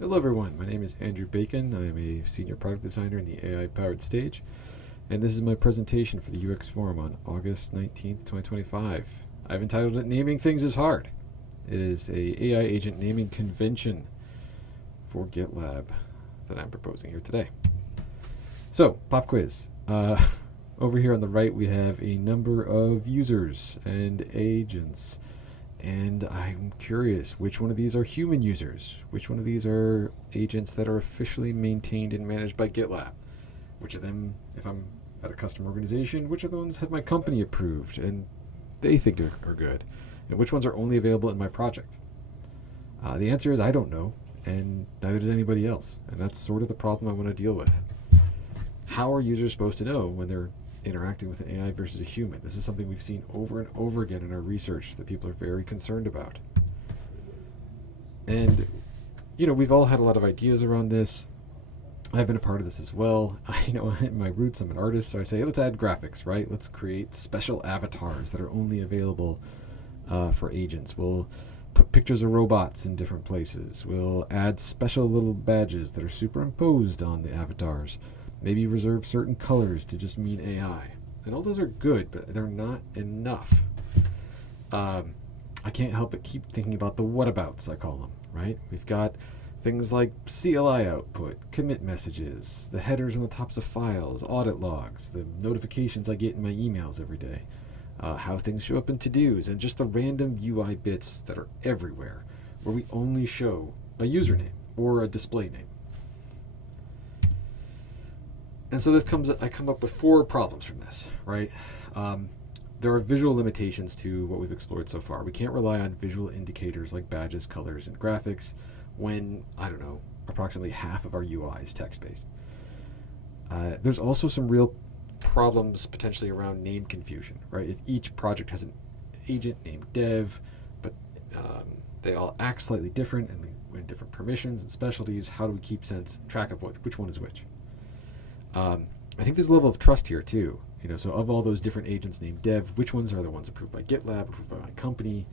Hello everyone, my name is Andrew Bacon. I am a senior product designer in the AI-powered stage, and this is my presentation for the UX Forum on August 19th, 2025. I've entitled it Naming Things is Hard. It is a AI agent naming convention for Gitlab that I'm proposing here today. So, pop quiz. Over here on the right we have a number of users and agents. And I'm curious, which one of these are human users? Which one of these are agents that are officially maintained and managed by Gitlab? Which of them, if I'm at a custom organization, which of the ones have my company approved and they think are good? And which ones are only available in my project? The answer is I don't know, and neither does anybody else. And that's sort of the problem I want to deal with. How are users supposed to know when they're interacting with an AI versus a human? This is something we've seen over and over again in our research that people are very concerned about. And, we've all had a lot of ideas around this. I've been a part of this as well. In my roots, I'm an artist, so I say, hey, let's add graphics, right? Let's create special avatars that are only available for agents. We'll put pictures of robots in different places. We'll add special little badges that are superimposed on the avatars. Maybe reserve certain colors to just mean AI. And all those are good, but they're not enough. I can't help but keep thinking about the whatabouts, I call them, right? We've got things like CLI output, commit messages, the headers and the tops of files, audit logs, the notifications I get in my emails every day, how things show up in to-dos, and just the random UI bits that are everywhere, where we only show a username or a display name. And so I come up with 4 problems from this, right? There are visual limitations to what we've explored so far. We can't rely on visual indicators like badges, colors, and graphics when, approximately half of our UI is text-based. There's also some real problems potentially around name confusion, right? If each project has an agent named dev, but they all act slightly different and with different permissions and specialties, how do we keep track of which one is which? I think there's a level of trust here too. So of all those different agents named dev, which ones are the ones approved by GitLab, approved by my company?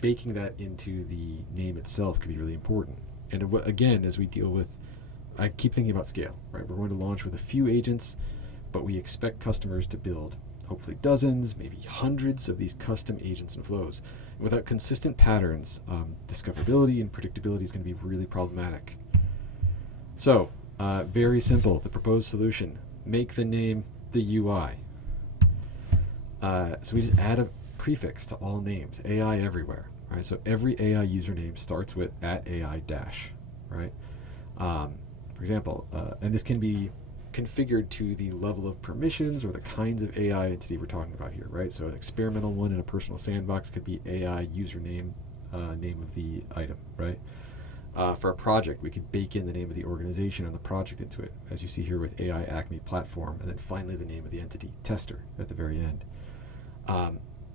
Baking that into the name itself could be really important. And again, as we deal with, I keep thinking about scale, right? We're going to launch with a few agents, but we expect customers to build hopefully dozens, maybe hundreds of these custom agents and flows. And without consistent patterns, discoverability and predictability is going to be really problematic. So, very simple, the proposed solution, make the name the UI. So we just add a prefix to all names, AI everywhere, right? So every AI username starts with @AI-, right? For example, and this can be configured to the level of permissions or the kinds of AI entity we're talking about here, right? So an experimental one in a personal sandbox could be AI username, name of the item, right? For a project, we could bake in the name of the organization and the project into it, as you see here with AI Acme Platform, and then finally the name of the entity, tester, at the very end.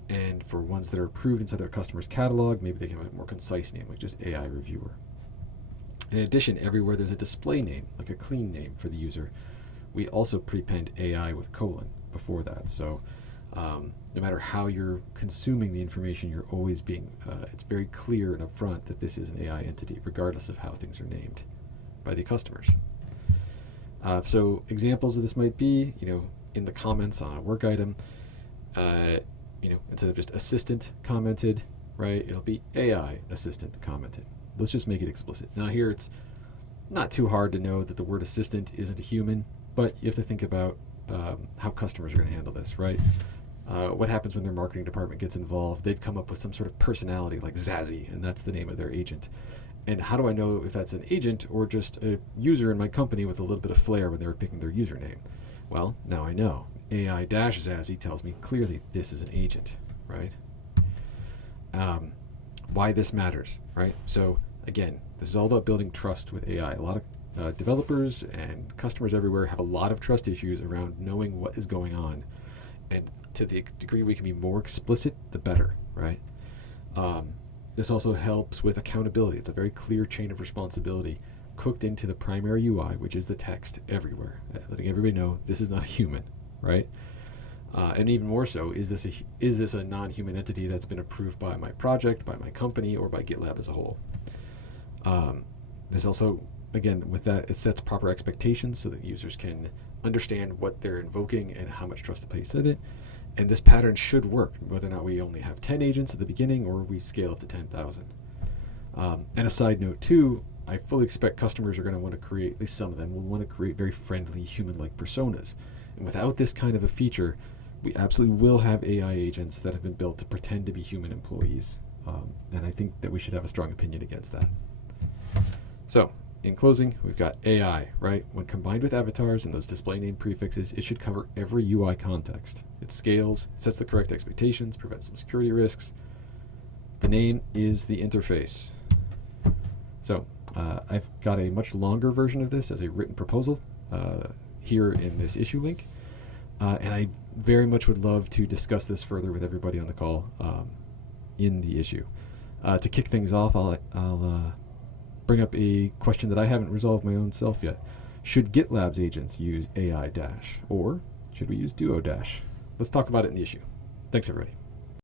And for ones that are approved inside their customer's catalog, maybe they can have a more concise name, like just AI Reviewer. In addition, everywhere there's a display name, like a clean name for the user, we also prepend AI with colon before that. So no matter how you're consuming the information, you're always it's very clear and upfront that this is an AI entity, regardless of how things are named by the customers. So examples of this might be, in the comments on a work item, instead of just assistant commented, right, it'll be AI assistant commented. Let's just make it explicit. Now here it's not too hard to know that the word assistant isn't a human, but you have to think about how customers are going to handle this, right? What happens when their marketing department gets involved? They've come up with some sort of personality like Zazzy, and that's the name of their agent. And how do I know if that's an agent or just a user in my company with a little bit of flair when they were picking their username? Well, now I know. AI-Zazzy tells me clearly this is an agent, right? Why this matters, right? So again, this is all about building trust with AI. A lot of developers and customers everywhere have a lot of trust issues around knowing what is going on. And to the degree we can be more explicit, the better, right? This also helps with accountability. It's a very clear chain of responsibility cooked into the primary UI, which is the text everywhere, letting everybody know this is not a human, right? And even more so, is this a non-human entity that's been approved by my project, by my company, or by GitLab as a whole? There's also, again, with that, it sets proper expectations so that users can understand what they're invoking and how much trust to place in it. And this pattern should work, whether or not we only have 10 agents at the beginning or we scale up to 10,000. And a side note too, I fully expect customers are going to want to create, at least some of them will want to create very friendly human-like personas. And without this kind of a feature, we absolutely will have AI agents that have been built to pretend to be human employees. And I think that we should have a strong opinion against that. So, in closing, we've got AI, right? When combined with avatars and those display name prefixes, it should cover every UI context. It scales, sets the correct expectations, prevents some security risks. The name is the interface. So, I've got a much longer version of this as a written proposal here in this issue link. And I very much would love to discuss this further with everybody on the call in the issue. To kick things off, I'll bring up a question that I haven't resolved my own self yet. Should GitLab's agents use AI dash, or should we use Duo dash? Let's talk about it in the issue. Thanks, everybody.